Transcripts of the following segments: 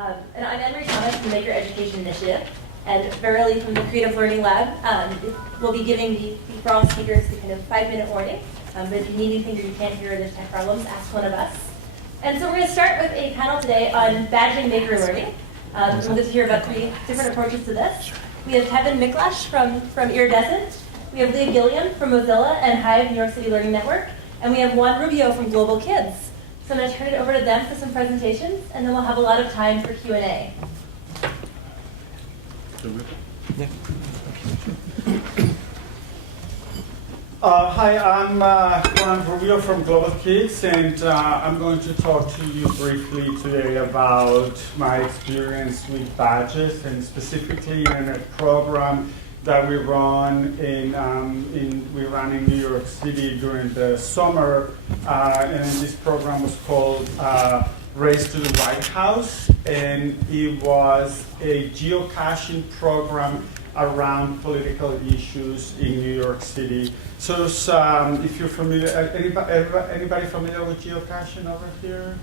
And I'm AnnMarie Thomas from the Maker Education Initiative, and Verily from the Creative Learning Lab. We'll be giving for all speakers the kind of 5-minute warning. But if you need anything or you can't hear or there's tech problems, ask one of us. And so we're going to start with a panel today on badging maker learning. We'll get to hear about 3 different approaches to this. We have Miklasz from Iridescent. We have Leah Gilliam from Mozilla and Hive, New York City Learning Network. And we have Juan Rubio from Global Kids. So I'm going to turn it over to them for some presentations, and then we'll have a lot of time for Q&A. Yeah. Hi, I'm Juan Rubio from Global Kids, and I'm going to talk to you briefly today about my experience with badges, and specifically in a program that we run in New York City during the summer, and this program was called Race to the White House, and it was a geocaching program around political issues in New York City. So if you're familiar, anybody familiar with geocaching over here?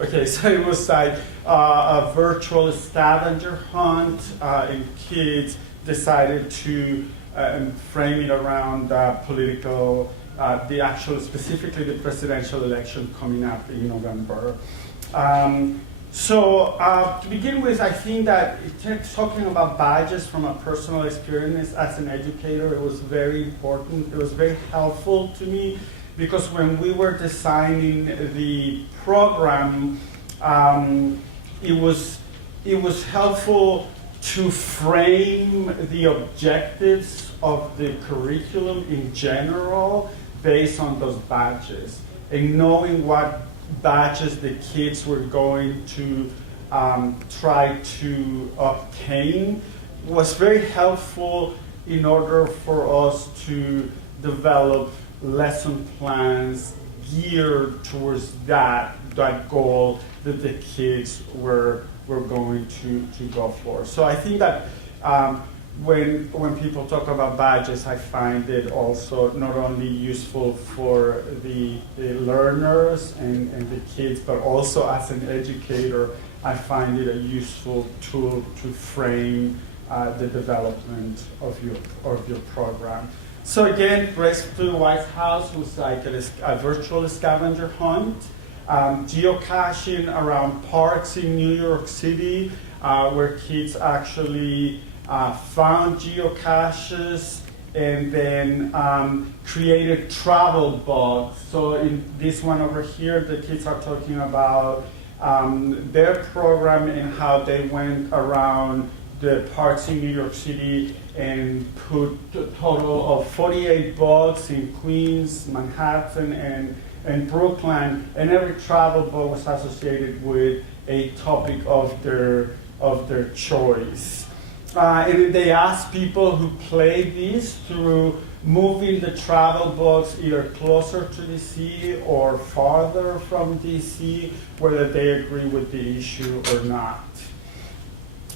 Okay, so it was like a virtual scavenger hunt, and kids decided to frame it around political, specifically the presidential election coming up in November. To begin with, I think that talking about badges from a personal experience as an educator, it was very important. It was very helpful to me because when we were designing the program, it was helpful to frame the objectives of the curriculum in general based on those badges, and knowing what badges the kids were going to try to obtain was very helpful in order for us to develop lesson plans geared towards that goal that the kids were going to go for. So I think that when people talk about badges, I find it also not only useful for the learners and the kids, but also as an educator, I find it a useful tool to frame the development of your program. So again, Race to the White House was like a virtual scavenger hunt. Geocaching around parks in New York City, where kids actually found geocaches and then created travel bugs. So in this one over here, the kids are talking about their program and how they went around the parks in New York City and put a total of 48 bugs in Queens, Manhattan, and Brooklyn, and every travel bug was associated with a topic of their choice. And they asked people who played these through moving the travel bugs either closer to DC or farther from DC, whether they agree with the issue or not.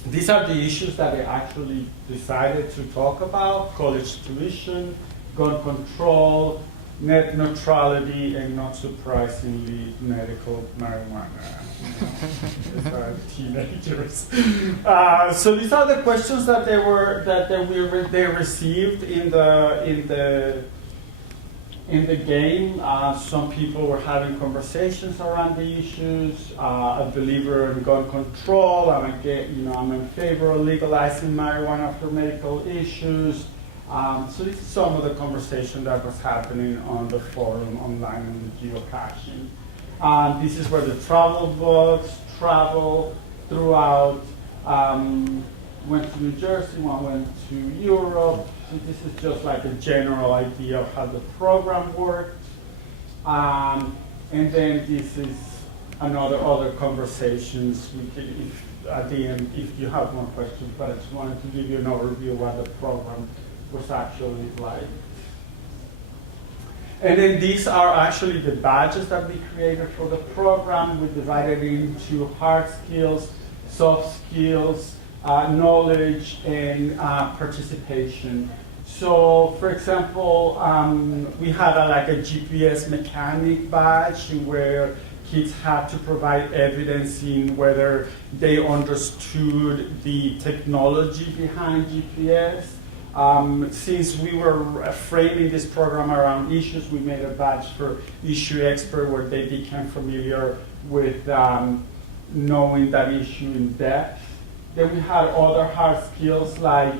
These are the issues that they actually decided to talk about: college tuition, gun control, net neutrality, and not surprisingly, medical marijuana. These are teenagers. So these are the questions that they received in the game. Some people were having conversations around the issues. A believer in gun control. I'm in favor of legalizing marijuana for medical issues. So this is some of the conversation that was happening on the forum online on the geocaching. This is where the travel bugs travel throughout. Went to New Jersey, one went to Europe. So this is just like a general idea of how the program worked. And then this is other conversations. We could, at the end, if you have more questions, but I just wanted to give you an overview of what the program was actually like. And then these are actually the badges that we created for the program. We divided it into hard skills, soft skills, knowledge, and participation. So, for example, we had a GPS mechanic badge where kids had to provide evidence in whether they understood the technology behind GPS. Since we were framing this program around issues, we made a badge for issue expert where they became familiar with knowing that issue in depth. Then we had other hard skills like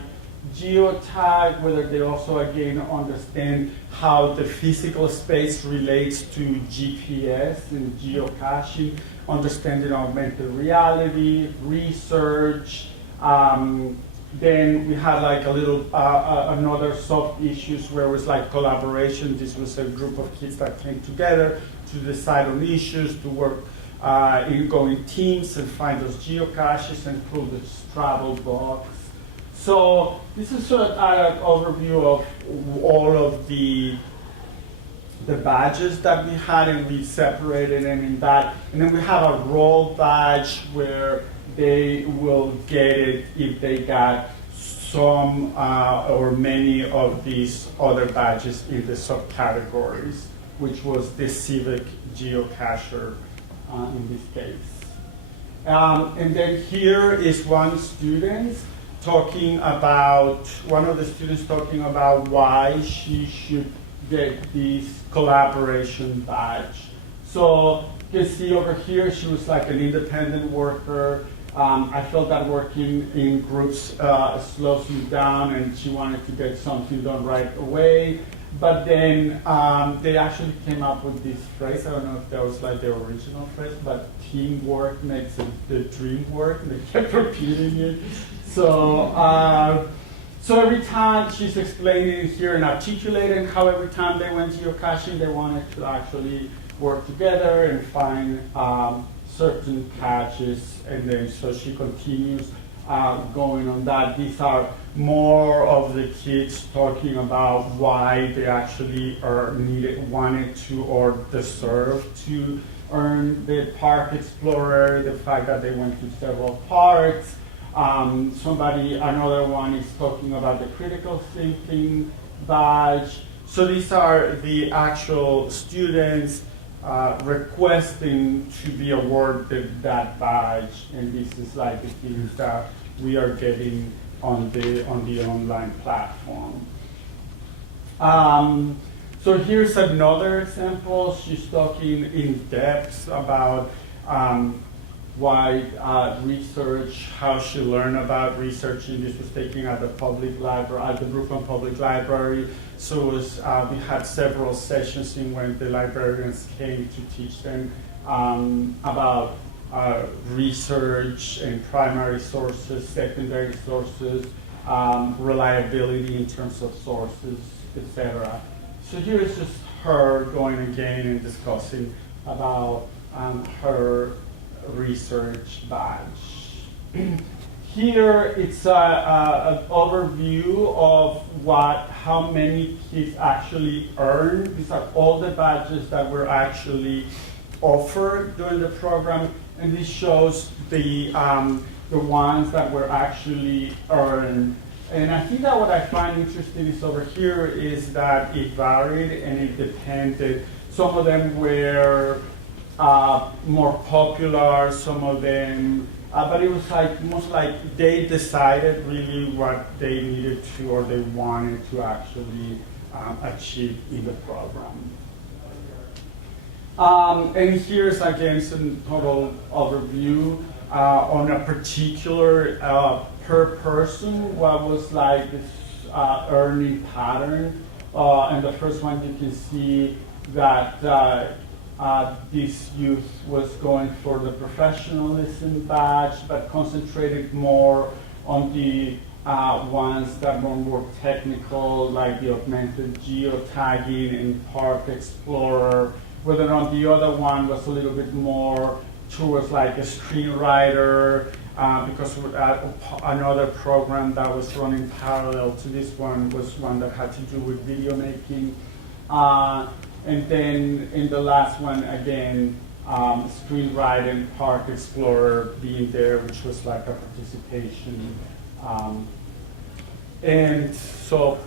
geotag, whether they also again understand how the physical space relates to GPS and geocaching, understanding augmented reality, research. Then we had like a little, another soft issues where it was like collaboration. This was a group of kids that came together to decide on issues, to work go in teams and find those geocaches and pull the travel box. So this is sort of an overview of all of the badges that we had, and we separated them in that. And then we have a role badge where they will get it if they got some or many of these other badges in the subcategories, which was the civic geocacher in this case. And then here is one of the students talking about why she should get this collaboration badge. So you can see over here, she was like an independent worker. I felt that working in groups slows you down, and she wanted to get something done right away. But then they actually came up with this phrase. I don't know if that was like the original phrase, but teamwork makes the dream work. And they kept repeating it. So every time she's explaining here and articulating how every time they went geocaching, they wanted to actually work together and find certain caches. And then so she continues going on that. These are more of the kids talking about why they actually wanted to or deserve to earn the Park Explorer, the fact that they went to several parks. Another one is talking about the critical thinking badge. So these are the actual students requesting to be awarded that badge, and this is like the things that we are getting on the online platform. So here's another example. She's talking in depth about why research, how she learned about researching. This was taken at the public library, at the Brooklyn Public Library. So it was, we had several sessions in when the librarians came to teach them about research and primary sources, secondary sources, reliability in terms of sources, etc. So here is just her going again and discussing about her research badge. Here it's an overview of how many kids actually earned. These are all the badges that were actually offered during the program, and this shows the ones that were actually earned. And I think that what I find interesting is over here is that it varied and it depended. Some of them were more popular, some of them, but it was like most like they decided really what they needed to or they wanted to actually achieve in the program. And here's again some total overview on a particular per person, what was like this earning pattern. And the first one you can see that this youth was going for the professionalism badge, but concentrated more on the ones that were more technical, like the augmented geotagging and Park Explorer. Whether or not the other one was a little bit more towards like a screenwriter, because another program that was running parallel to this one was one that had to do with video making. And then in the last one, again, screenwriting, Park Explorer being there, which was like a participation. And so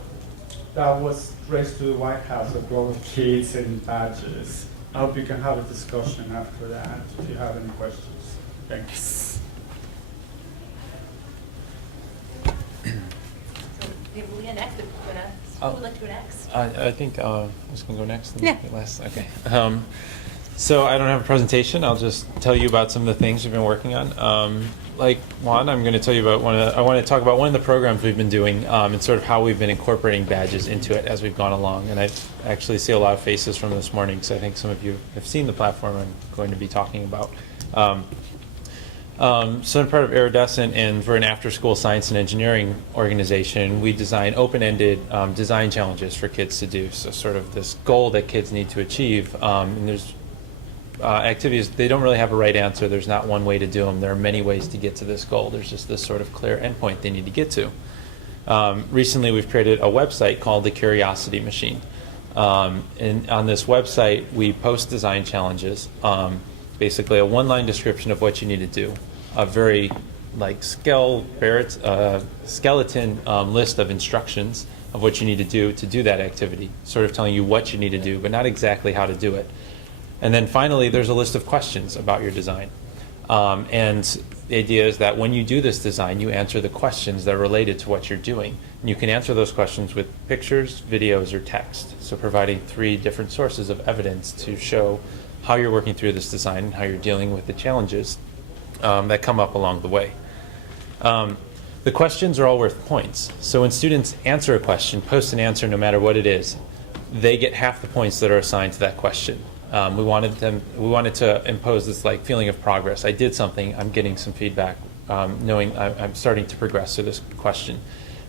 that was Race to the White House, a Global Kids and badges. I hope you can have a discussion after that if you have any questions. Thanks. So maybe Leah next, if you wanna, who would like to go next? I think I was going to go next. Yeah. Last. Okay. So I don't have a presentation. I'll just tell you about some of the things we've been working on. Like Juan, I'm going to tell you about I want to talk about one of the programs we've been doing and sort of how we've been incorporating badges into it as we've gone along. And I actually see a lot of faces from this morning, so I think some of you have seen the platform I'm going to be talking about. So I'm part of Iridescent, and we're an after-school science and engineering organization. We design open-ended design challenges for kids to do. So sort of this goal that kids need to achieve. And there's activities, they don't really have a right answer. There's not one way to do them. There are many ways to get to this goal. There's just this sort of clear endpoint they need to get to. Recently, we've created a website called the Curiosity Machine. And on this website, we post design challenges. Basically, a one-line description of what you need to do, a very like skeleton list of instructions of what you need to do that activity, sort of telling you what you need to do, but not exactly how to do it. And then finally, there's a list of questions about your design. And the idea is that when you do this design, you answer the questions that are related to what you're doing. And you can answer those questions with pictures, videos, or text. So providing 3 different sources of evidence to show how you're working through this design and how you're dealing with the challenges that come up along the way. The questions are all worth points. So when students answer a question, post an answer no matter what it is, they get half the points that are assigned to that question. We wanted to impose this like feeling of progress. I did something, I'm getting some feedback, knowing I'm starting to progress through this question.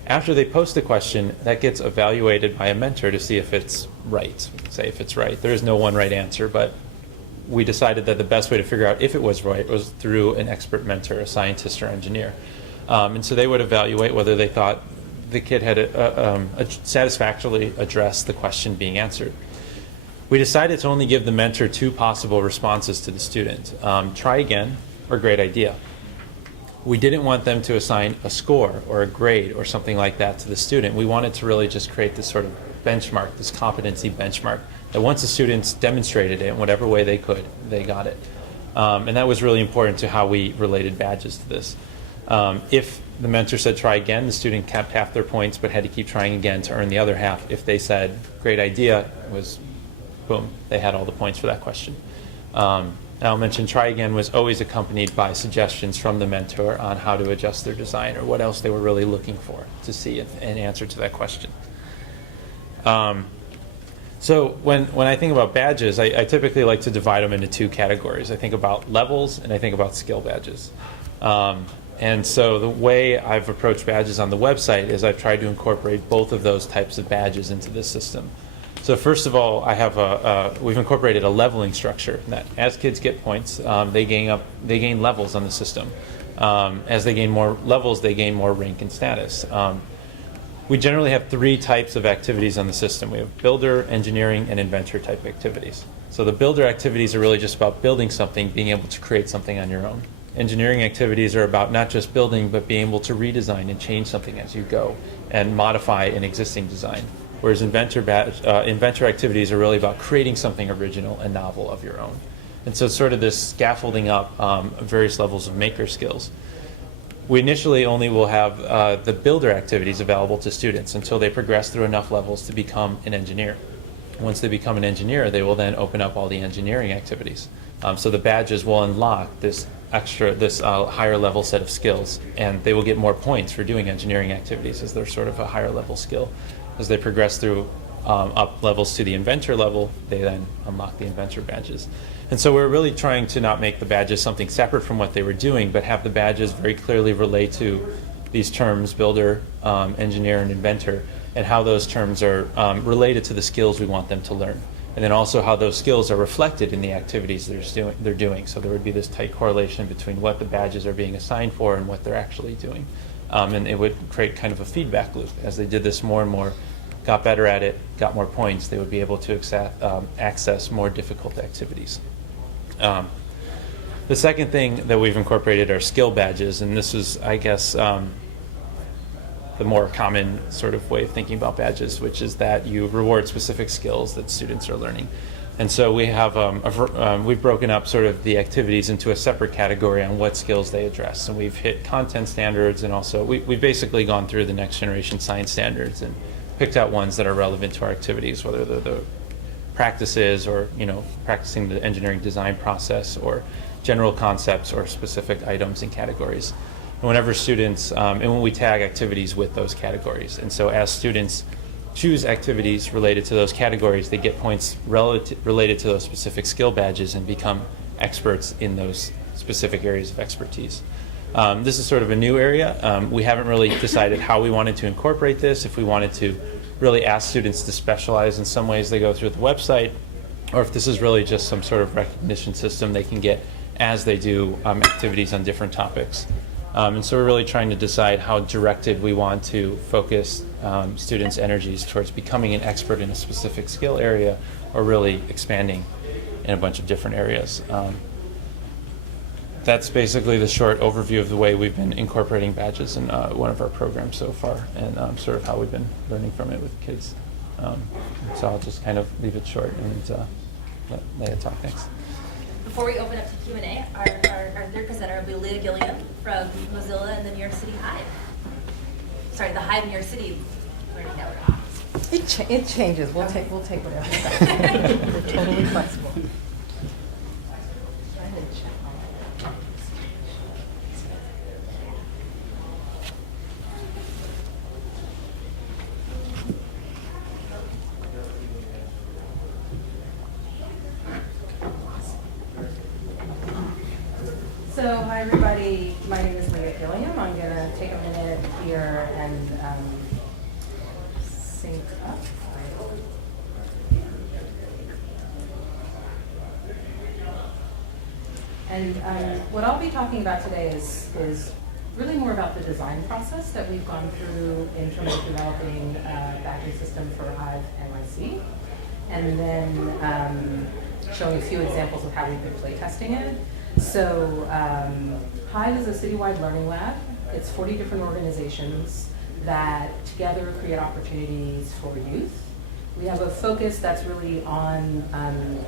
After they post the question, that gets evaluated by a mentor to see if it's right. Say if it's right. There is no one right answer, but we decided that the best way to figure out if it was right was through an expert mentor, a scientist or engineer. And so they would evaluate whether they thought the kid had satisfactorily addressed the question being answered. We decided to only give the mentor 2 possible responses to the student, try again or great idea. We didn't want them to assign a score or a grade or something like that to the student. We wanted to really just create this sort of benchmark, this competency benchmark, that once the students demonstrated it in whatever way they could, they got it. And that was really important to how we related badges to this. If the mentor said try again, the student kept half their points but had to keep trying again to earn the other half. If they said great idea, it was boom, they had all the points for that question. I'll mention try again was always accompanied by suggestions from the mentor on how to adjust their design or what else they were really looking for to see an answer to that question. So when I think about badges, I typically like to divide them into 2 categories. I think about levels and I think about skill badges. And so the way I've approached badges on the website is I've tried to incorporate both of those types of badges into this system. So first of all, I have we've incorporated a leveling structure that as kids get points, they gain levels on the system. As they gain more levels, they gain more rank and status. We generally have 3 types of activities on the system. We have builder, engineering, and inventor type activities. So the builder activities are really just about building something, being able to create something on your own. Engineering activities are about not just building, but being able to redesign and change something as you go and modify an existing design. Whereas inventor activities are really about creating something original and novel of your own. And so it's sort of this scaffolding up various levels of maker skills. We initially only will have the builder activities available to students until they progress through enough levels to become an engineer. Once they become an engineer, they will then open up all the engineering activities. So the badges will unlock this higher level set of skills, and they will get more points for doing engineering activities as they're sort of a higher level skill. As they progress through up levels to the inventor level, they then unlock the inventor badges. And so we're really trying to not make the badges something separate from what they were doing, but have the badges very clearly relate to these terms, builder, engineer, and inventor, and how those terms are related to the skills we want them to learn. And then also how those skills are reflected in the activities they're doing. So there would be this tight correlation between what the badges are being assigned for and what they're actually doing. And it would create kind of a feedback loop. As they did this more and more, got better at it, got more points, they would be able to access more difficult activities. The second thing that we've incorporated are skill badges, and this is, I guess, the more common sort of way of thinking about badges, which is that you reward specific skills that students are learning. And so we have we've broken up sort of the activities into a separate category on what skills they address, and we've hit content standards, and also we've basically gone through the next generation science standards and picked out ones that are relevant to our activities, whether they're the practices or practicing the engineering design process or general concepts or specific items and categories. And whenever students and when we tag activities with those categories, and so as students choose activities related to those categories, they get points related to those specific skill badges and become experts in those specific areas of expertise. This is sort of a new area. We haven't really decided how we wanted to incorporate this, if we wanted to really ask students to specialize in some ways they go through the website, or if this is really just some sort of recognition system they can get as they do activities on different topics. And so we're really trying to decide how directed we want to focus students' energies towards becoming an expert in a specific skill area or really expanding in a bunch of different areas. That's basically the short overview of the way we've been incorporating badges in one of our programs so far, and sort of how we've been learning from it with kids. So I'll just kind of leave it short and let Leah talk next. Before we open up to Q&A, our third presenter will be Leah Gilliam from Mozilla and the New York City Hive. Sorry, the Hive New York City Learning Network. It changes. We'll take whatever. We're totally flexible. So, hi everybody, my name is Leah Gilliam. I'm going to take a minute here and sync up. And what I'll be talking about today is really more about the design process that we've gone through in terms of developing a badging system for Hive NYC, and then showing a few examples of how we've been playtesting it. So Hive is a citywide learning lab. It's 40 different organizations that together create opportunities for youth. We have a focus that's really on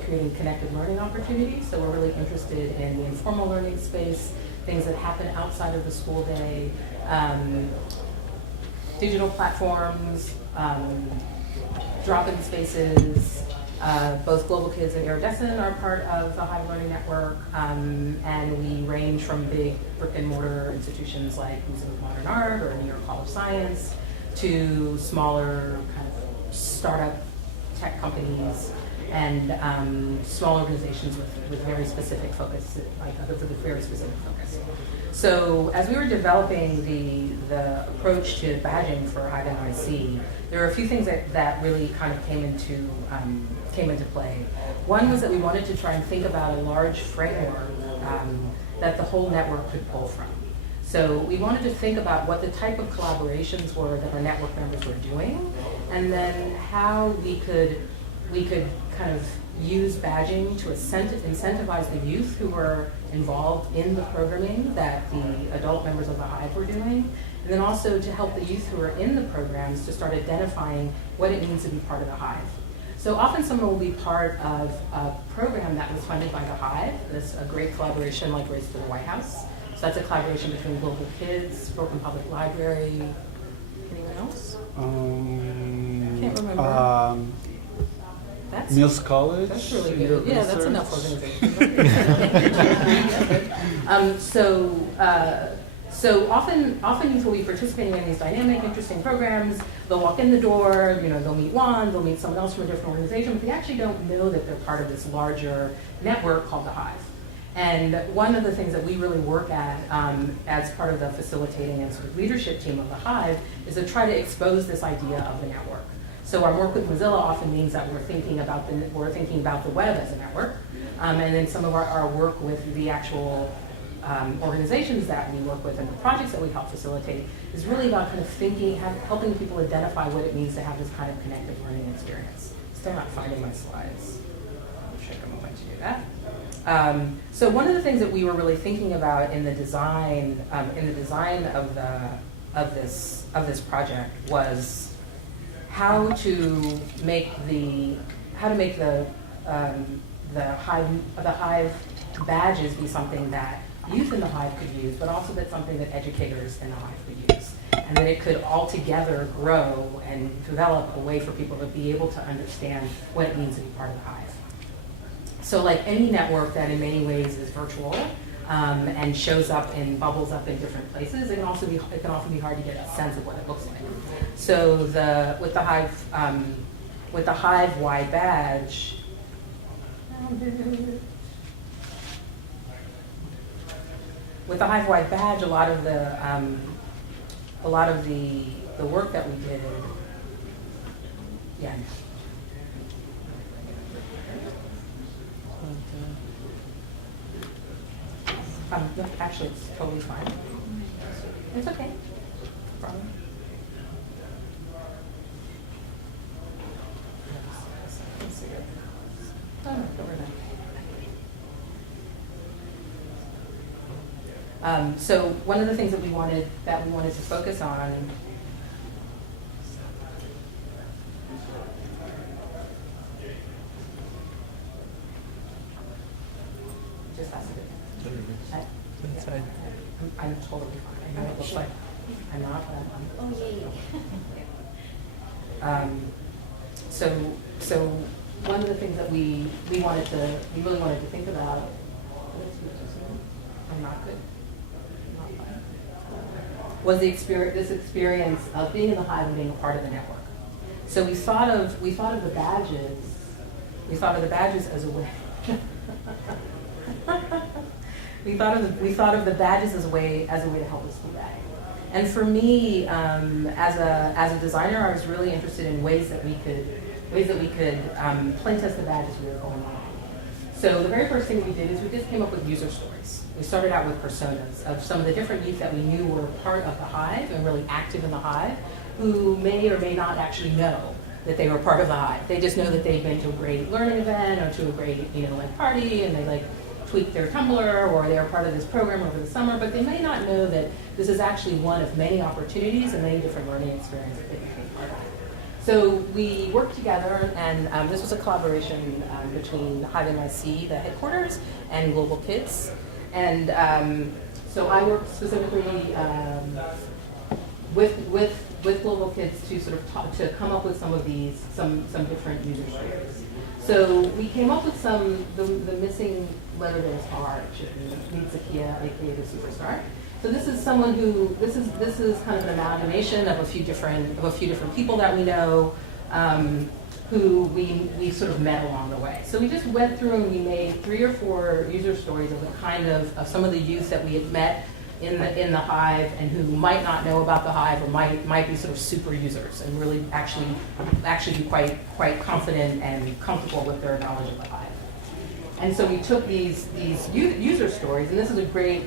creating connected learning opportunities. So we're really interested in the informal learning space, things that happen outside of the school day, digital platforms, drop-in spaces. Both Global Kids and Iridescent are part of the Hive Learning Network, and we range from big brick and mortar institutions like Museum of Modern Art or New York Hall of Science to smaller kind of startup tech companies and small organizations with very specific focus, with very specific focus. So as we were developing the approach to badging for Hive NYC, there are a few things that really kind of came into play. One was that we wanted to try and think about a large framework that the whole network could pull from. So we wanted to think about what the type of collaborations were that our network members were doing, and then how we could kind of use badging to incentivize the youth who were involved in the programming that the adult members of the Hive were doing, and then also to help the youth who are in the programs to start identifying what it means to be part of the Hive. So often someone will be part of a program that was funded by the Hive. There's a great collaboration like Race to the White House. So that's a collaboration between Global Kids, Brooklyn Public Library. Anyone else? Can't remember. That's Mills College. That's really good. Yeah, that's enough organization. So often youth will be participating in these dynamic, interesting programs. They'll walk in the door, they'll meet Juan, they'll meet someone else from a different organization, but they actually don't know that they're part of this larger network called the Hive. And one of the things that we really work at as part of the facilitating and sort of leadership team of the Hive is to try to expose this idea of the network. So our work with Mozilla often means that we're thinking about the web as a network, and then some of our work with the actual organizations that we work with and the projects that we help facilitate is really about kind of helping people identify what it means to have this kind of connected learning experience. Still not finding my slides. I'll take a moment to do that. So one of the things that we were really thinking about in the design of this project was how to make the Hive badges be something that youth in the Hive could use, but also that something that educators in the Hive could use, and that it could all together grow and develop a way for people to be able to understand what it means to be part of the Hive. So like any network that in many ways is virtual and shows up and bubbles up in different places, it can often be hard to get a sense of what it looks like. So with the Hive Y badge, with the Hive Y badge, a lot of the work that we did, yeah. No, actually, it's totally fine. It's okay. No problem. Oh, no, don't worry about it. So one of the things that we wanted to focus on just has to be. I'm totally fine. I know it looks like I'm not, but I'm. Oh, yay. So one of the things that we really wanted to think about. I'm not good. I'm not fine. Was this experience of being in the Hive and being a part of the network. So we thought of the badges. We thought of the badges as a way. We thought of the badges as a way to help us do that. And for me, as a designer, I was really interested in ways that we could play test the badges we were going on. So the very first thing we did is we just came up with user stories. We started out with personas of some of the different youth that we knew were part of the Hive and really active in the Hive, who may or may not actually know that they were part of the Hive. They just know that they've been to a great learning event or to a great, party, and they tweaked their Tumblr, or they're part of this program over the summer, but they may not know that this is actually one of many opportunities and many different learning experiences that they can take part of. So we worked together, and this was a collaboration between Hive NYC, the headquarters, and Global Kids. And so I worked specifically with Global Kids to sort of to come up with some different user stories. So we came up with the missing letter that is R, Mitsukiya, aka the superstar. So this is someone who this is kind of an amalgamation of a few different people that we know, who we sort of met along the way. So we just went through and we made 3 or 4 user stories of the kind of some of the youth that we had met in the Hive and who might not know about the Hive or might be sort of super users and really actually be quite confident and comfortable with their knowledge of the Hive. And so we took these user stories, and this is a great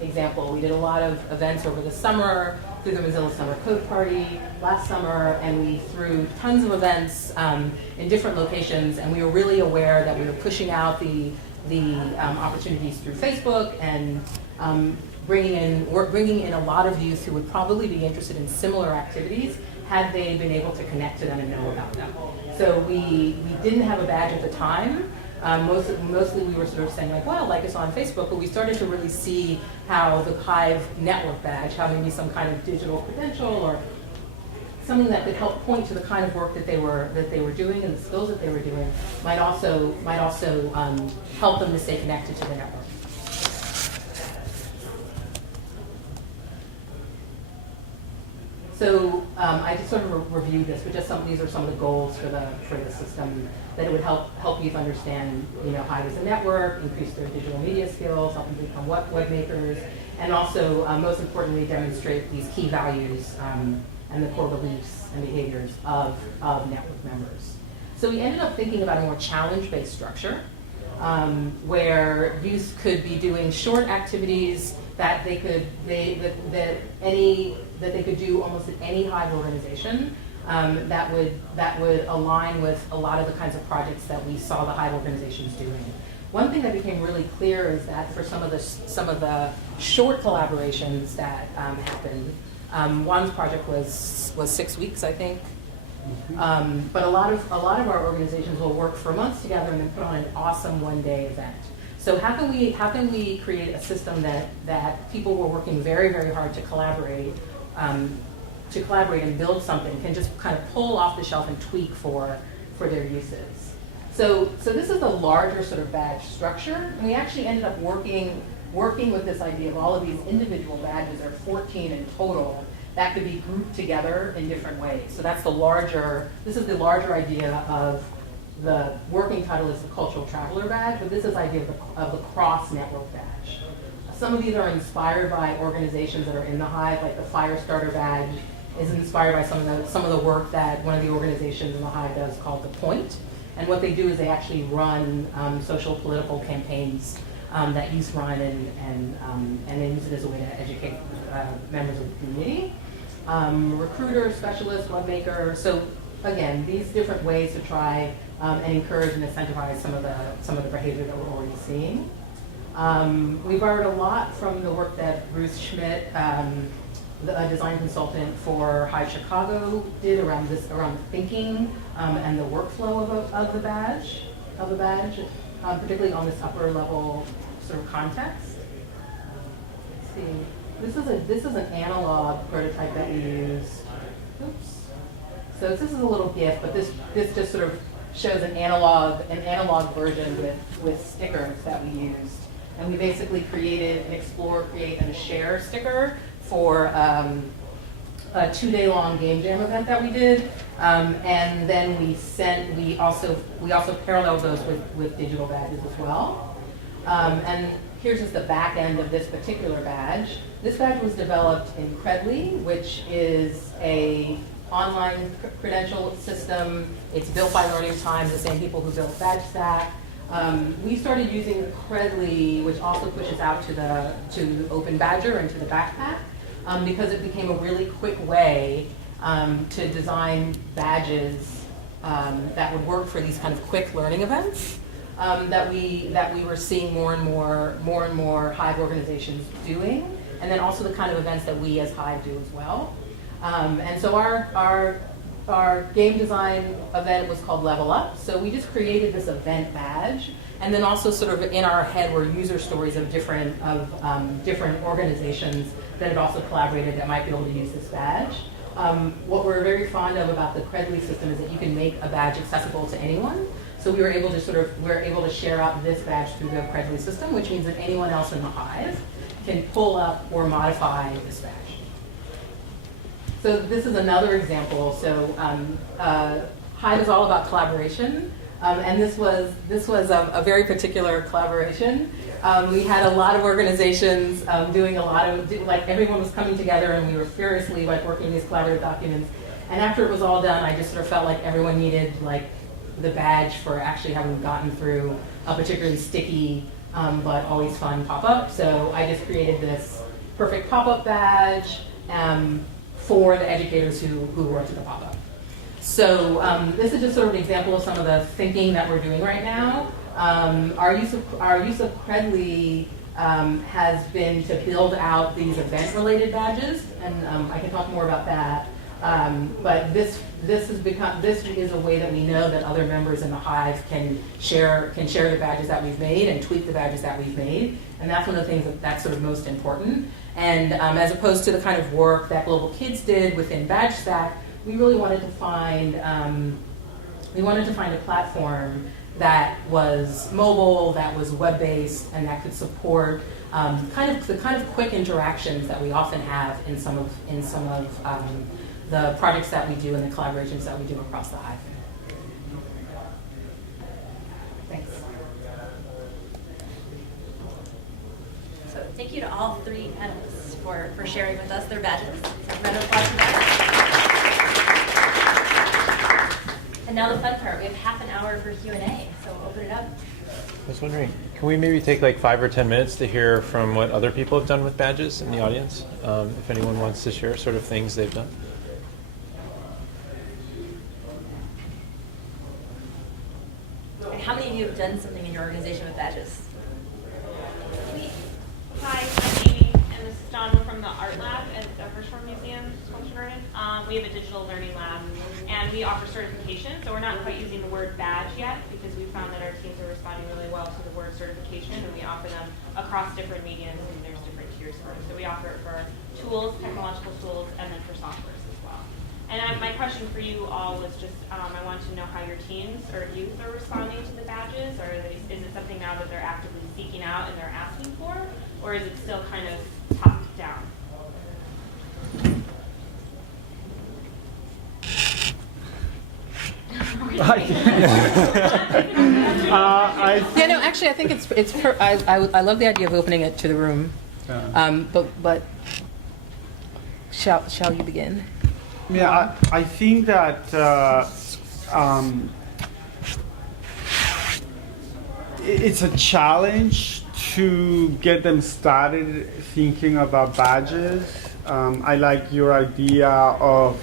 example. We did a lot of events over the summer through the Mozilla Summer Code Party last summer, and we threw tons of events in different locations, and we were really aware that we were pushing out the opportunities through Facebook and bringing in a lot of youth who would probably be interested in similar activities had they been able to connect to them and know about them. So we didn't have a badge at the time. Mostly we were sort of saying like us on Facebook, but we started to really see how the Hive network badge, how maybe some kind of digital credential or something that could help point to the kind of work that they were doing and the skills that they were doing might also help them to stay connected to the network. So I just sort of reviewed this, but these are some of the goals for the system, that it would help youth understand, Hive as a network, increase their digital media skills, help them become web makers, and also, most importantly, demonstrate these key values and the core beliefs and behaviors of network members. So we ended up thinking about a more challenge-based structure, where youth could be doing short activities that they could do almost at any Hive organization, that would align with a lot of the kinds of projects that we saw the Hive organizations doing. One thing that became really clear is that for some of the short collaborations that happened, Juan's project was 6 weeks, I think. But a lot of our organizations will work for months together and then put on an awesome one-day event. So how can we create a system that people who are working very, very hard to collaborate and build something can just kind of pull off the shelf and tweak for their uses. So this is the larger sort of badge structure, and we actually ended up working with this idea of all of these individual badges, there are 14 in total, that could be grouped together in different ways. So this is the larger idea of the working title is the Cultural Traveler Badge, but this is the idea of the cross-network badge. Some of these are inspired by organizations that are in the Hive, like the Firestarter Badge is inspired by some of the work that one of the organizations in the Hive does called The Point. And what they do is they actually run social political campaigns that youth run, and they use it as a way to educate members of the community. Recruiter, specialist, webmaker. So again, these different ways to try and encourage and incentivize some of the behavior that we're already seeing. We borrowed a lot from the work that Ruth Schmidt, a design consultant for Hive Chicago, did around thinking and the workflow of the badge, particularly on this upper level sort of context. Let's see. This is an analog prototype that we use. Oops. So this is a little GIF, but this just sort of shows an analog version with stickers that we used. And we basically created an explore, create, and share sticker for a 2-day-long game jam event that we did. And then we also paralleled those with digital badges as well. And here's just the back end of this particular badge. This badge was developed in Credly, which is a online credential system. It's built by Learning Time, the same people who built BadgeStack. We started using Credly, which also pushes out to Open Badger and to the backpack, because it became a really quick way to design badges that would work for these kind of quick learning events that we were seeing more and more Hive organizations doing, and then also the kind of events that we as Hive do as well. And so our game design event was called Level Up. So we just created this event badge, and then also sort of in our head were user stories of different organizations that had also collaborated that might be able to use this badge. What we're very fond of about the Credly system is that you can make a badge accessible to anyone. So we were able to share out this badge through the Credly system, which means that anyone else in the Hive can pull up or modify this badge. So this is another example. So Hive is all about collaboration, and this was a very particular collaboration. We had a lot of organizations doing a lot of, like everyone was coming together, and we were furiously working these collaborative documents. And after it was all done, I just sort of felt like everyone needed the badge for actually having gotten through a particularly sticky but always fun pop-up. So I just created this perfect pop-up badge for the educators who worked at the pop-up. So this is just sort of an example of some of the thinking that we're doing right now. Our use of Credly has been to build out these event-related badges, and I can talk more about that. But this is a way that we know that other members in the Hive can share the badges that we've made and tweak the badges that we've made, and that's one of the things that's sort of most important. And as opposed to the kind of work that Global Kids did within BadgeStack, we really wanted to find a platform that was mobile, that was web-based, and that could support the kind of quick interactions that we often have in some of the projects that we do and the collaborations that we do across the Hive. Thanks. So thank you to all three panelists for sharing with us their badges. Round of applause for that. And now the fun part. We have half an hour for Q&A, so we'll open it up. I was wondering, can we maybe take 5 or 10 minutes to hear from what other people have done with badges in the audience? If anyone wants to share sort of things they've done. And how many of you have done something in your organization with badges? Hi, I'm Amy, and this is Dawn. We're from the Art Lab at the Hirshhorn Museum, Sculpture Garden. We have a digital learning lab, and we offer certification. So we're not quite using the word badge yet, because we found that our teams are responding really well to the word certification, and we offer them across different mediums, and there's different tiers for it. So we offer it for tools, technological tools, and then for softwares as well. And my question for you all was just, I wanted to know how your teams or youth are responding to the badges, or is it something now that they're actively seeking out and they're asking for, or is it still kind of top down? Yeah, no, actually, I think I love the idea of opening it to the room. But shall you begin? Yeah, I think that it's a challenge to get them started thinking about badges. I like your idea of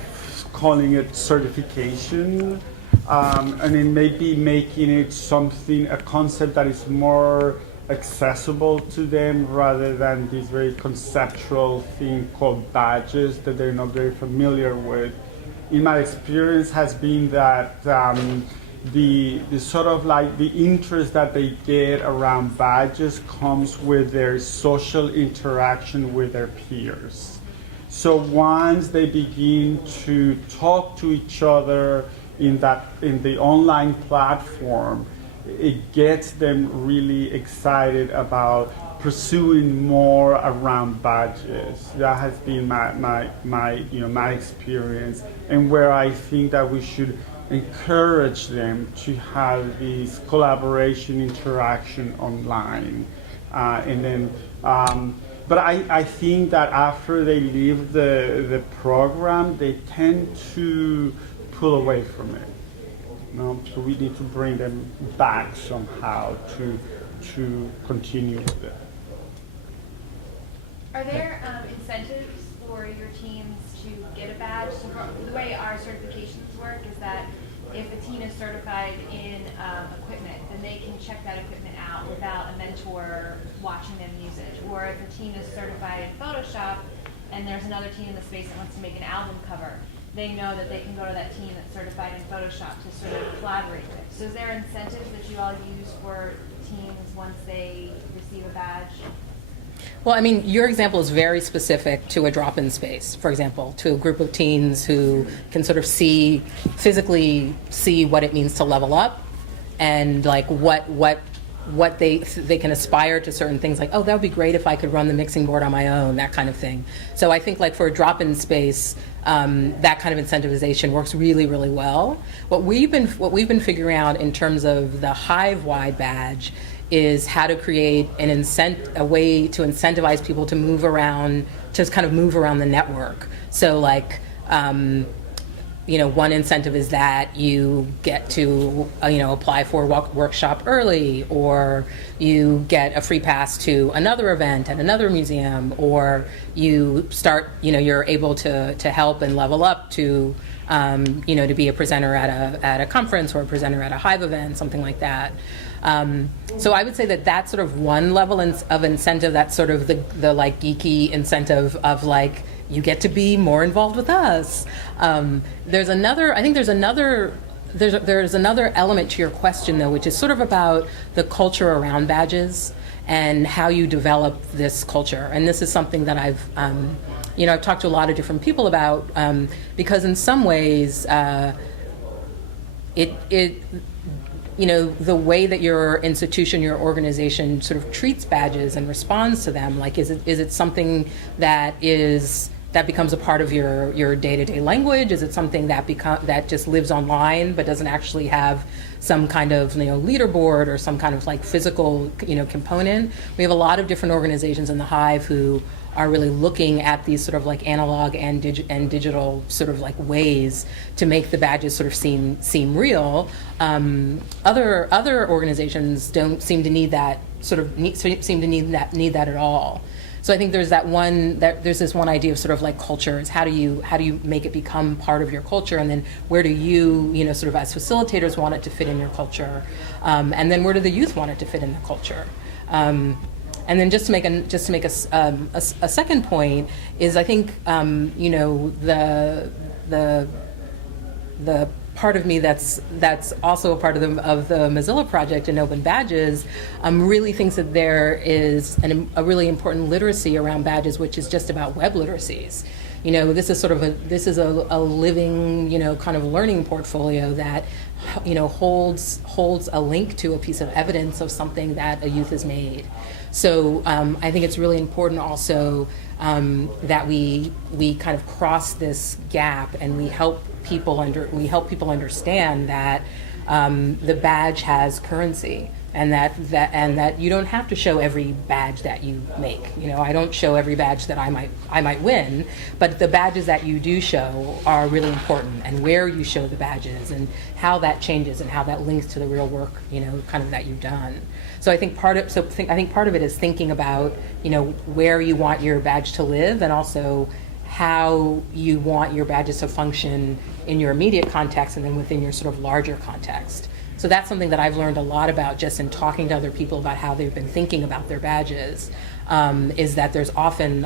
calling it certification, and then maybe making it something, a concept that is more accessible to them rather than this very conceptual thing called badges that they're not very familiar with. In my experience has been that the sort of like the interest that they get around badges comes with their social interaction with their peers. So once they begin to talk to each other in the online platform, it gets them really excited about pursuing more around badges. That has been my experience, and where I think that we should encourage them to have this collaboration interaction online, but I think that after they leave the program, they tend to pull away from it. So we need to bring them back somehow to continue with it. Are there incentives for your teams to get a badge? So the way our certifications work is that if a team is certified in equipment, then they can check that equipment out without a mentor watching them use it. Or if a team is certified in Photoshop and there's another team in the space that wants to make an album cover, they know that they can go to that team that's certified in Photoshop to sort of collaborate with. So is there incentives that you all use for teams once they receive a badge? Well, I mean, your example is very specific to a drop-in space, for example, to a group of teens who can sort of physically see what it means to level up, and like what they can aspire to certain things, like, oh, that would be great if I could run the mixing board on my own, that kind of thing. So I think like for a drop-in space, that kind of incentivization works really, really well. What we've been figuring out in terms of the Hive-wide badge is how to create a way to incentivize people to move around, to kind of move around the network. So like, one incentive is that you get to, apply for a workshop early, or you get a free pass to another event at another museum, or you start, you're able to help and level up to, to be a presenter at a conference or a presenter at a Hive event, something like that. So I would say that that's sort of one level of incentive. That's sort of the like geeky incentive of like, you get to be more involved with us. There's another element to your question though, which is sort of about the culture around badges and how you develop this culture. And this is something that I've talked to a lot of different people about, because in some ways, the way that your institution, your organization sort of treats badges and responds to them, like is it something that becomes a part of your day-to-day language? Is it something that just lives online but doesn't actually have some kind of leaderboard or some kind of like physical component? We have a lot of different organizations in the Hive who are really looking at these sort of like analog and digital sort of like ways to make the badges sort of seem real. Other organizations don't seem to need that at all. So I think there's this one idea of sort of like culture is how do you make it become part of your culture, and then where do you sort of as facilitators want it to fit in your culture, and then where do the youth want it to fit in the culture. And then just to make a second point is, I think the part of me that's also a part of the Mozilla project and Open Badges really thinks that there is a really important literacy around badges, which is just about web literacies. This is a living, kind of learning portfolio that, holds a link to a piece of evidence of something that a youth has made. So I think it's really important also that we kind of cross this gap and we help people understand that the badge has currency. And that you don't have to show every badge that you make. I don't show every badge that I might win, but the badges that you do show are really important, and where you show the badges and how that changes and how that links to the real work, kind of that you've done. So I think part of it is thinking about, where you want your badge to live, and also how you want your badges to function in your immediate context and then within your sort of larger context. So that's something that I've learned a lot about just in talking to other people about how they've been thinking about their badges, is that there's often,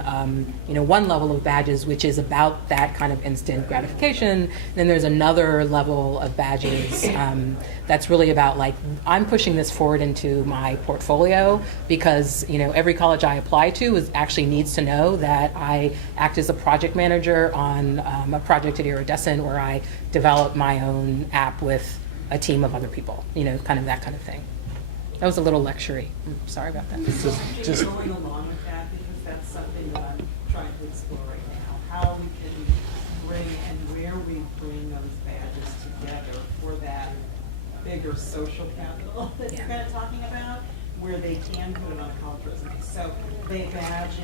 one level of badges which is about that kind of instant gratification. Then there's another level of badges that's really about, like, I'm pushing this forward into my portfolio because, every college I apply to actually needs to know that I act as a project manager on a project at Iridescent, where I develop my own app with a team of other people, kind of that kind of thing. That was a little lecture-y. Sorry about that. Just going along with that, because that's something that I'm trying to explore right now, how we can bring and where we bring those badges together for that bigger social capital that you're kind of talking about, where they can put it on a college resume. So they badge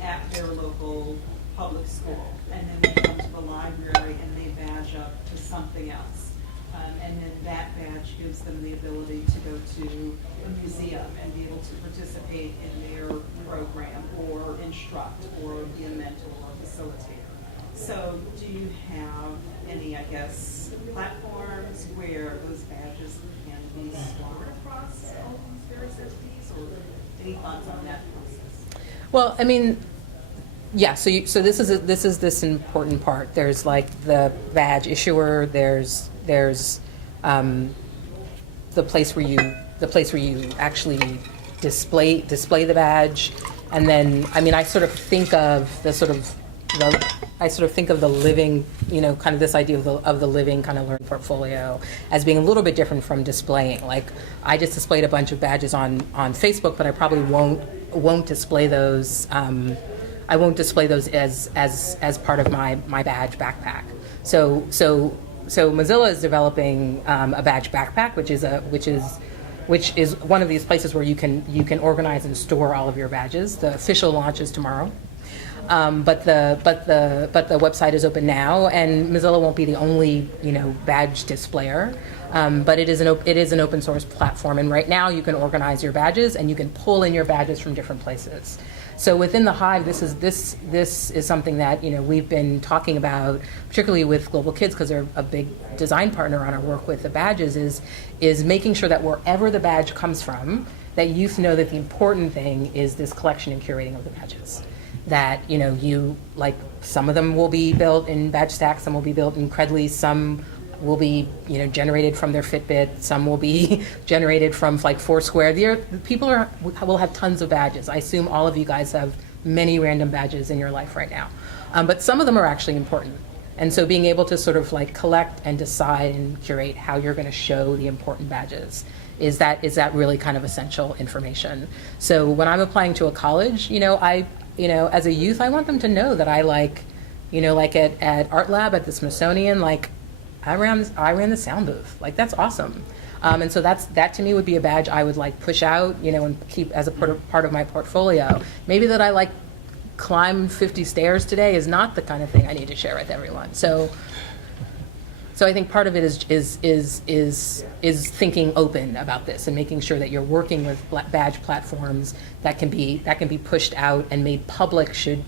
at their local public school, and then they come to the library and they badge up to something else. And then that badge gives them the ability to go to a museum and be able to participate in their program or instruct or be a mentor or facilitator. So do you have any, platforms where those badges can be stored across all these various entities, or any thoughts on that process? Well, yeah, so this is this important part. There's like the badge issuer, there's the place where you actually display the badge, and then I sort of think of the living, kind of this idea of the living kind of learning portfolio as being a little bit different from displaying. Like, I just displayed a bunch of badges on Facebook, but I probably won't display those. I won't display those as part of my badge backpack. So Mozilla is developing a badge backpack, which is one of these places where you can organize and store all of your badges. The official launch is tomorrow, but the website is open now, and Mozilla won't be the only badge displayer. But it is an open source platform, and right now you can organize your badges and you can pull in your badges from different places. So within the Hive, this is something that we've been talking about, particularly with Global Kids, because they're a big design partner on our work with the badges. Is making sure that wherever the badge comes from, that youth know that the important thing is this collection and curating of the badges. That some of them will be built in BadgeStack, some will be built in Credly, some will be generated from their Fitbit, some will be generated from like Foursquare. People will have tons of badges. I assume all of you guys have many random badges in your life right now, but some of them are actually important. And so being able to sort of like collect and decide and curate how you're going to show the important badges is that really kind of essential information. So when I'm applying to a college, as a youth, I want them to know that I like at Art Lab at the Smithsonian, like I ran the sound booth. Like, that's awesome. And so that to me would be a badge I would like push out, and keep as a part of my portfolio. Maybe that I climbed 50 stairs today is not the kind of thing I need to share with everyone. So I think part of it is thinking open about this and making sure that you're working with badge platforms that can be pushed out and made public should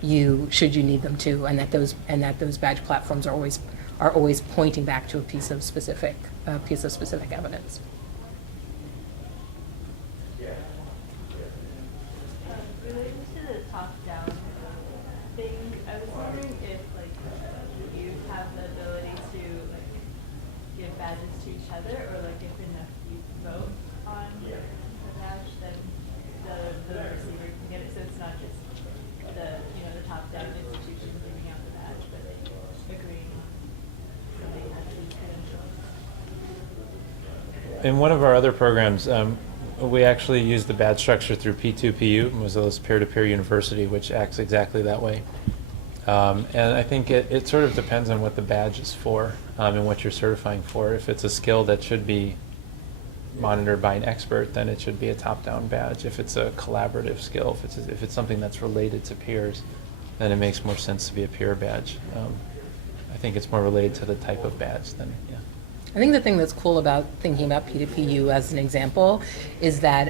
you need them to, and that those badge platforms are always pointing back to a piece of specific evidence. I was wondering if like youth have the ability to like give badges to each other, or like if enough youth vote on the badge, then the receiver can get it. So it's not just the top-down institutions giving out the badge, but like agreeing on something has these credentials. In one of our other programs, we actually use the badge structure through P2PU, Mozilla's peer-to-peer university, which acts exactly that way. And I think it sort of depends on what the badge is for and what you're certifying for. If it's a skill that should be monitored by an expert, then it should be a top-down badge. If it's a collaborative skill, if it's something that's related to peers, then it makes more sense to be a peer badge. I think it's more related to the type of badge than, yeah. I think the thing that's cool about thinking about P2PU as an example is that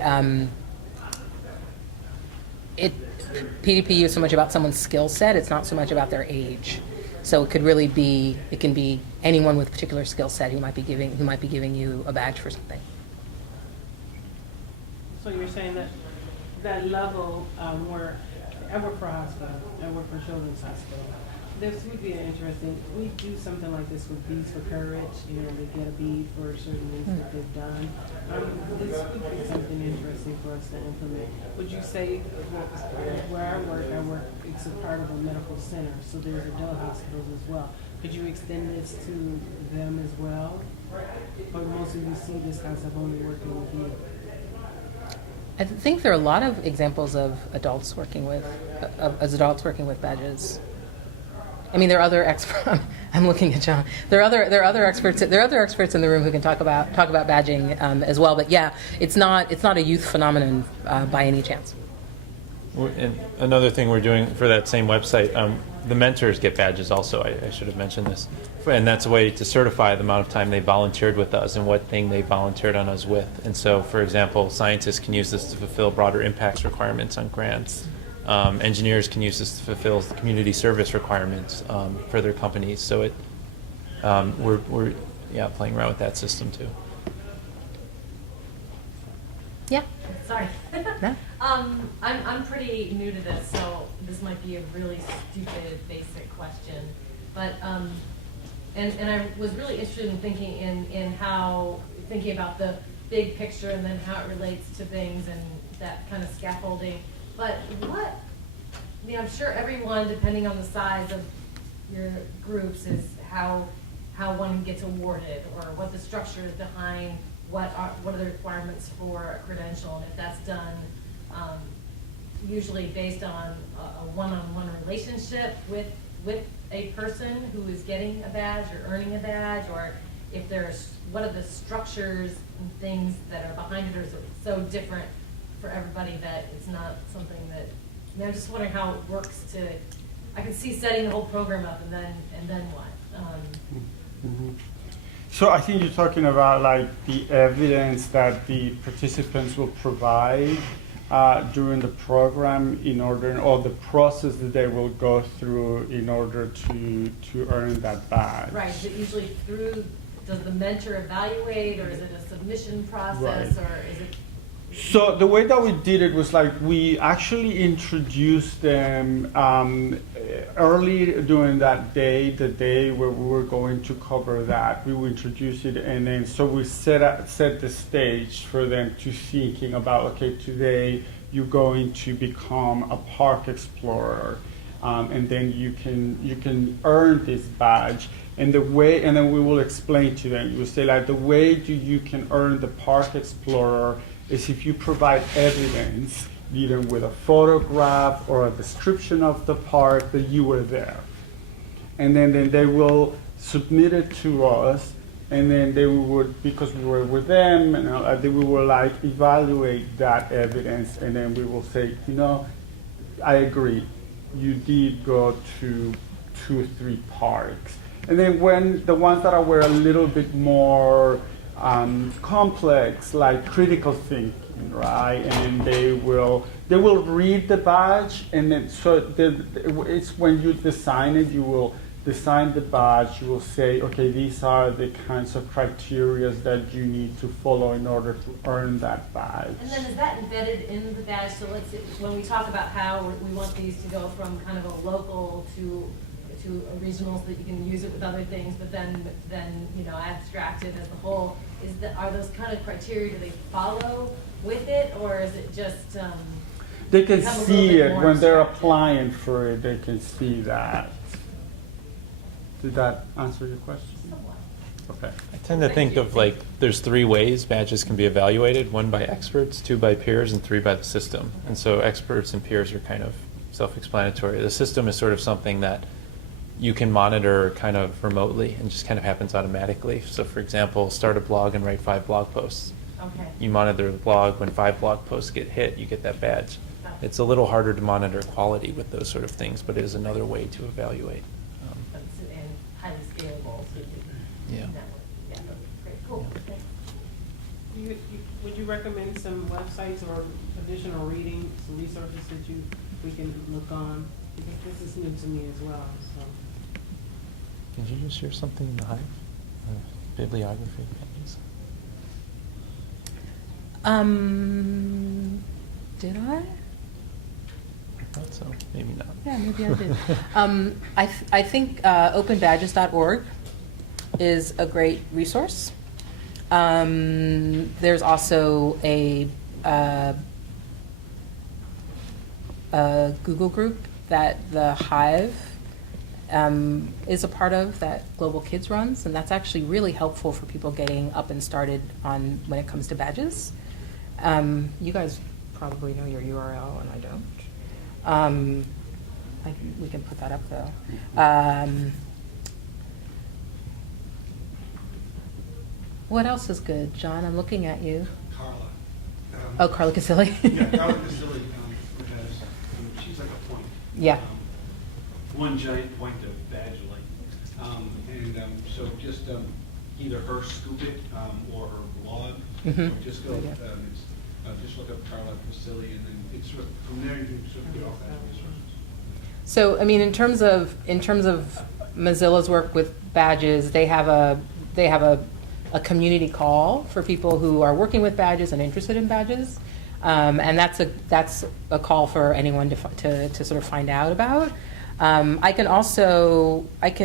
P2PU is so much about someone's skill set, it's not so much about their age. So it can be anyone with a particular skill set who might be giving you a badge for something. So you're saying that level where I work for a hospital, I work for Children's Hospital. This would be interesting. We do something like this with Beads for Courage. They get a bead for certain things that they've done. This would be something interesting for us to implement. Would you say where I work, it's a part of a medical center, so there's adult hospitals as well. Could you extend this to them as well? Or most of you see this concept only working with you? I think there are a lot of examples of adults working with badges. I mean, there are other experts. I'm looking at John. There are other experts. There are other experts in the room who can talk about badging as well. But yeah, it's not a youth phenomenon by any chance. And another thing we're doing for that same website, the mentors get badges also. I should have mentioned this. And that's a way to certify the amount of time they volunteered with us and what thing they volunteered on us with. And so, for example, scientists can use this to fulfill broader impacts requirements on grants. Engineers can use this to fulfill community service requirements for their companies. So we're playing around with that system too. Yeah. Sorry. No. I'm pretty new to this, so this might be a really stupid, basic question. But and I was really interested in thinking thinking about the big picture and then how it relates to things and that kind of scaffolding. But I'm sure everyone, depending on the size of your groups, is how one gets awarded, or what the structure is behind what are the requirements for a credential, and if that's done usually based on a one-on-one relationship with a person who is getting a badge or earning a badge, or if what are the structures and things that are behind it, or is it so different for everybody that it's not something that, I'm just wondering how it works I can see setting the whole program up and then what? So I think you're talking about like the evidence that the participants will provide during the program or the process that they will go through in order to earn that badge. Right, is it usually does the mentor evaluate, or is it a submission process, Right. or is it? So the way that we did it was like we actually introduced them early during that day, the day where we were going to cover that. We would introduce it, and then so we set the stage for them to thinking about, okay, today you're going to become a park explorer, and then you can earn this badge. And then we will explain to them. We say like the way you can earn the park explorer is if you provide evidence, either with a photograph or a description of the park, that you were there. And then they will submit it to us, and then they would, because we were with them, and we will like evaluate that evidence, and then we will say, I agree, you did go to 2-3 parks. And then when the ones that were a little bit more complex, like critical thinking, right? And then they will read the badge, and then it's when you design it, you will design the badge, you will say, okay, these are the kinds of criteria that you need to follow in order to earn that badge. And then is that embedded in the badge? So let's say, when we talk about how we want these to go from kind of a local to a regional so that you can use it with other things, but then abstract it as a whole, are those kind of criteria, do they follow with it, or is it just they can become a little see bit it more when they're abstracted? applying for it. They can see that. Did that answer your question? Okay. I tend to think of like there's 3 ways badges can be evaluated: 1 by experts, 2 by peers, and 3 by the system. And so experts and peers are kind of self-explanatory. The system is sort of something that you can monitor kind of remotely and just kind of happens automatically. So for example, start a blog and write 5 blog posts. Okay. You monitor the blog. When 5 blog posts get hit, you get that badge. It's a little harder to monitor quality with those sort of things, but it is another way to evaluate. And highly scalable, so you can Yeah. network. Yeah, great, cool. Thanks. Would you recommend some websites or additional reading, some resources that we can look on? Because this is new to me as well, so. Did you just share something in the Hive? Bibliography pages? Did I? I thought so. Maybe not. Yeah, maybe I did. I think openbadges.org is a great resource. There's also a Google group that the Hive is a part of, that Global Kids runs, and that's actually really helpful for people getting up and started on when it comes to badges. You guys probably know your URL, and I don't. We can put that up though. What else is good, John? I'm looking at you. Carla. Oh, Carla Casilli. Yeah, Carla Casilli has, she's like a point. Yeah. One giant point of badge so just either her Scoop It or her blog, or just go, just look up Carla Casilli, and then it's sort of, from there you can sort of get all kinds of resources. So, I mean, in terms of Mozilla's work with badges, they have a community call for people who are working with badges and interested in badges, and that's a call for anyone to sort of find out about. I can also make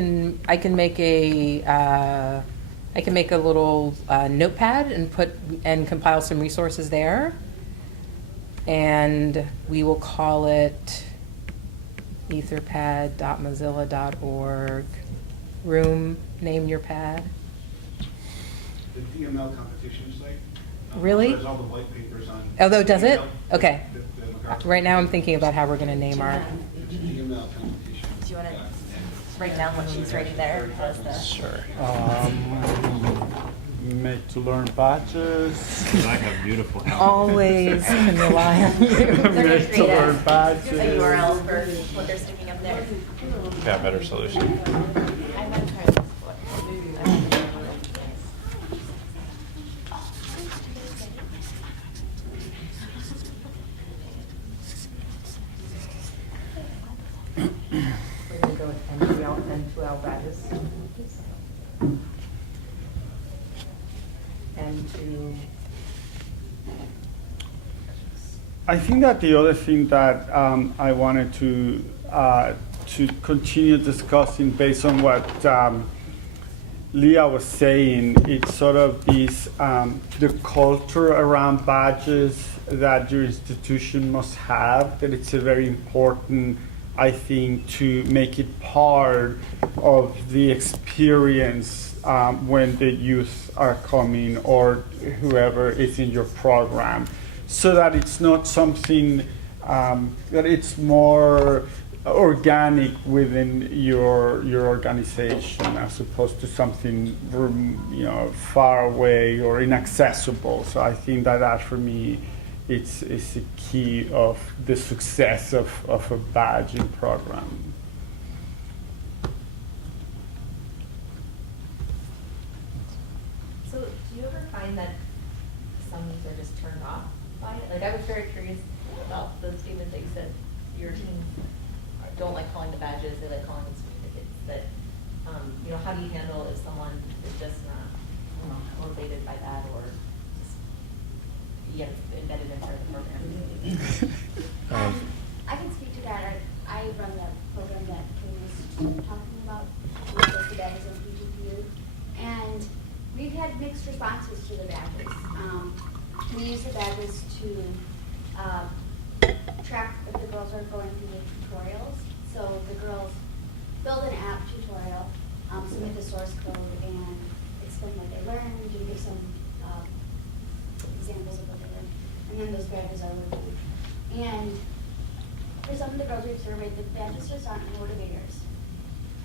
a little notepad and compile some resources there, and we will call it etherpad.mozilla.org. Room, name your pad. The DML competition site. Really? Has all the white papers on. Although, does it? DML. Okay. The Right now I'm thinking about how we're going to name our... DML competition. Do you want to write down what she's writing there? As the Sure. Make-to-Learn badges. I have beautiful Always can rely on you. They're going to create Make-to-Learn badges. a URL for what they're sticking up there. Yeah, better solution. I'm going to try this one. We're going to go with N2L badges. N2. I think that the other thing that I wanted to continue discussing based on what Leah was saying, it's sort of this the culture around badges that your institution must have, that it's a very important, I think, to make it part of the experience when the youth are coming or whoever is in your program, so that it's not something that it's more organic within your organization as opposed to something far away or inaccessible. So I think that for me it's a key of the success of a badging program. So, do you ever find that some youth are just turned off by it? Like, I was very curious about the statement that you said your team don't like calling the badges, they like calling them certificates. That how do you handle if someone is just not, motivated by that or just, embedded into the program? I can speak to that. I run the program that Kim was talking about, with the badges and PGPU, and we've had mixed responses to the badges. We use the badges to track if the girls are going through the tutorials. So the girls build an app tutorial, submit the source code, and explain what they learned, and give some examples of what they learned. And then those badges are reviewed. And for some of the girls we've surveyed, the badges just aren't motivators.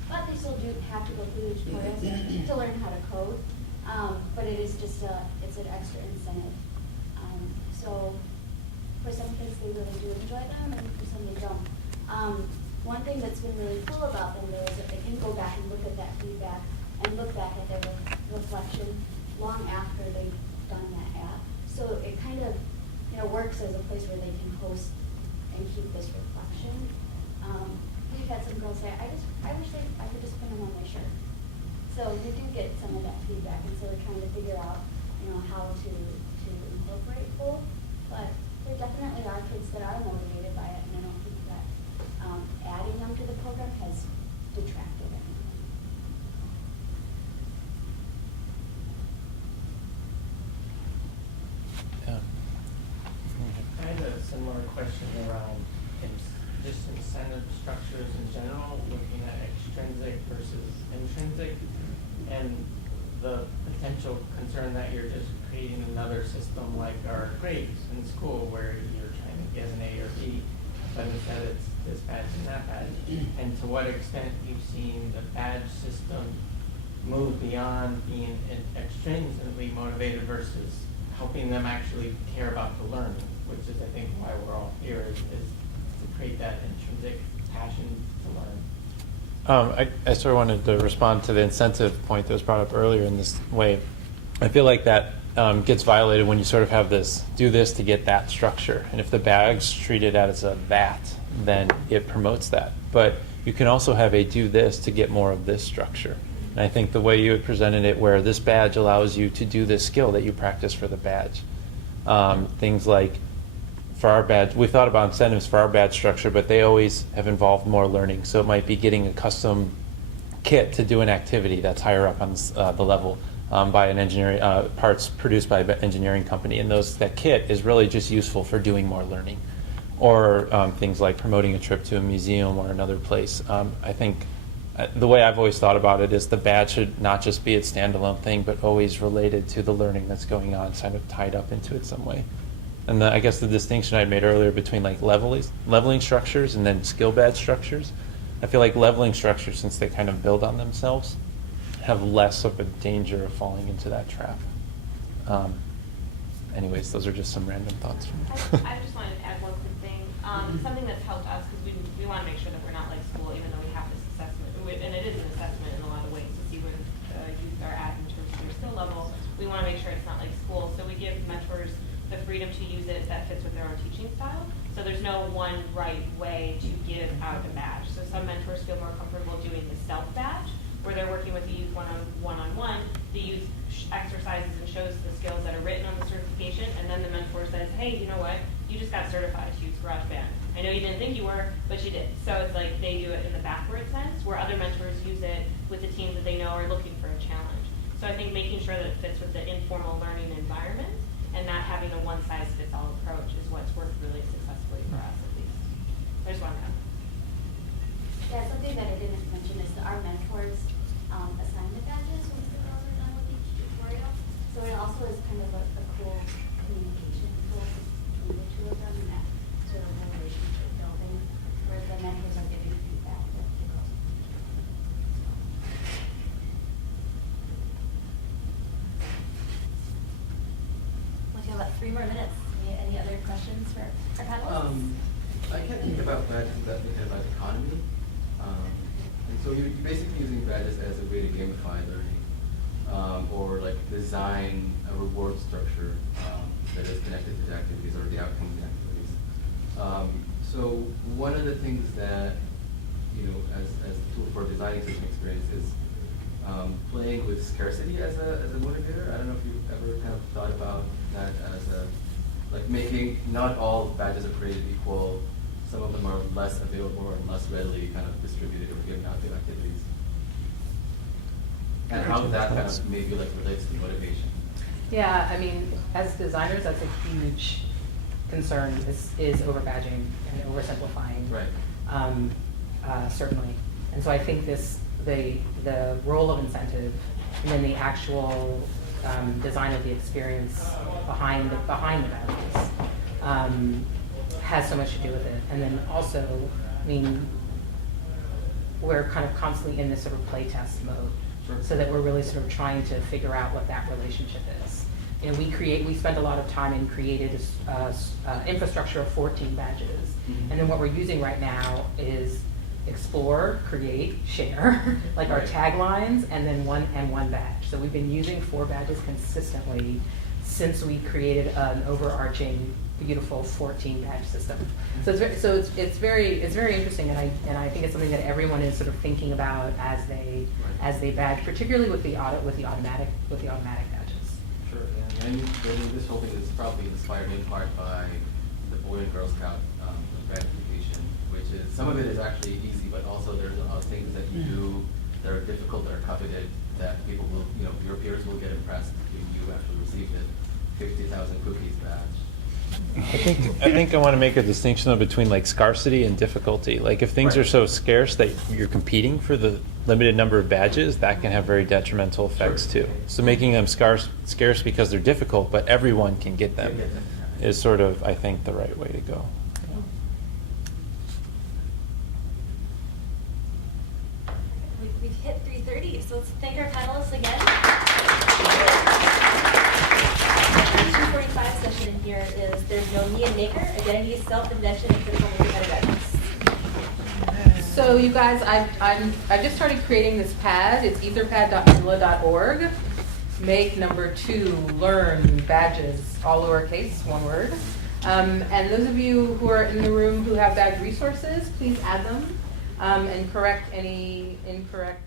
But they still do have to go through the tutorials to learn how to code. But it is just it's an extra incentive. So for some kids, they really do enjoy them, and for some, they don't. One thing that's been really cool about them, though, is that they can go back and look at that feedback and look back at their reflection long after they've done that app. So it kind of, works as a place where they can host and keep this reflection. We've had some girls say, I wish I could just put them on my shirt. So you do get some of that feedback, and so we're trying to figure out, how to incorporate both. But there definitely are kids that are motivated by it, and I don't think that adding them to the program has detracted anything. I had a similar question around just incentive structures in general, looking at extrinsic versus intrinsic, and the potential concern that you're just creating another system like our grades in school where you're trying to get an A or B, but instead it's this badge and that badge. And to what extent you've seen the badge system move beyond being extrinsically motivated versus helping them actually care about the learning, which is, I think, why we're all here, is to create that intrinsic passion to learn. I sort of wanted to respond to the incentive point that was brought up earlier in this way. I feel like that gets violated when you sort of have this, do this to get that structure. And if the badge's treated as a that, then it promotes that. But you can also have a do this to get more of this structure. And I think the way you had presented it, where this badge allows you to do this skill that you practice for the badge. Things like, for our badge, we thought about incentives for our badge structure, but they always have involved more learning. So it might be getting a custom kit to do an activity that's higher up on the level by an engineering, parts produced by an engineering company. And that kit is really just useful for doing more learning. Or things like promoting a trip to a museum or another place. I think the way I've always thought about it is the badge should not just be its standalone thing, but always related to the learning that's going on, kind of tied up into it some way. And I guess the distinction I made earlier between like leveling structures and then skill badge structures, I feel like leveling structures, since they kind of build on themselves, have less of a danger of falling into that trap. Anyways, those are just some random thoughts. I just wanted to add one quick thing. Something that's helped us, because we want to make sure that we're not like school, even though we have this assessment, and it is an assessment in a lot of ways to see where the youth are at in terms of their skill level. We want to make sure it's not like school, so we give mentors the freedom to use it that fits with their own teaching style. So there's no one right way to give out a badge. So some mentors feel more comfortable doing the self badge, where they're working with the youth one-on-one. The youth exercises and shows the skills that are written on the certification, and then the mentor says, hey, you know what? You just got certified to use GarageBand. I know you didn't think you were, but you did. So it's like they do it in the backward sense, where other mentors use it with the teams that they know are looking for a challenge. So I think making sure that it fits with the informal learning environment and not having a one-size-fits-all approach is what's worked really successfully for us, at least. There's one now. Yeah, something that I didn't mention is that our mentors assign the badges once the girls are done with each tutorial. So it also is kind of a cool communication tool between the two of them, and that sort of relationship building, where the mentors are giving feedback to the girls. We have about 3 more minutes. Any other questions for our panelists? I can't think about badges without thinking about economy. And so you're basically using badges as a way to gamify learning, or like design a reward structure that is connected to the activities or the outcomes of the activities. So one of the things that, as a tool for designing such an experience is playing with scarcity as a motivator. I don't know if you've ever kind of thought about that as like making not all badges are created equal. Some of them are less available and less readily kind of distributed or given out to activities. And how that kind of maybe like relates to motivation. Yeah, I mean, as designers, that's a huge concern, is over-badging and oversimplifying. Right. Certainly. And so I think the role of incentive and then the actual design of the experience behind the badges has so much to do with it. And then also, I mean, we're kind of constantly in this sort of playtest mode. So that we're really sort of trying to figure out what that relationship is. You know, we spent a lot of time and created a infrastructure of 14 badges. Mm-hmm. And then what we're using right now is explore, create, share, like our taglines, and then one badge. So we've been using 4 badges consistently since we created an overarching, beautiful 14 badge system. So it's very interesting, and I think it's something that everyone is sort of thinking about as they badge, particularly with the automatic badges. Sure, yeah. And this whole thing is probably inspired in part by the Boy and Girl Scout gratification, which is some of it is actually easy, but also there's a lot of things that you do that are difficult, that are coveted, that people will, your peers will get impressed if you actually received it. 50,000 cookies badge. I think I want to make a distinction though between like scarcity and difficulty. Like if things are so scarce that you're competing for the limited number of badges, that can have very detrimental effects too. So making them scarce because they're difficult, but everyone can get them, is sort of, I think, the right way to go. We've hit 3:30, so let's thank our panelists again. 2:45 session in here is There's No Me in Maker, Identity, Self-Invention, and Critical Maker Pedagogics. So you guys, I just started creating this pad. It's etherpad.mozilla.org. Make #2, learn badges, all lowercase, one word. And those of you who are in the room who have badge resources, please add them and correct any incorrect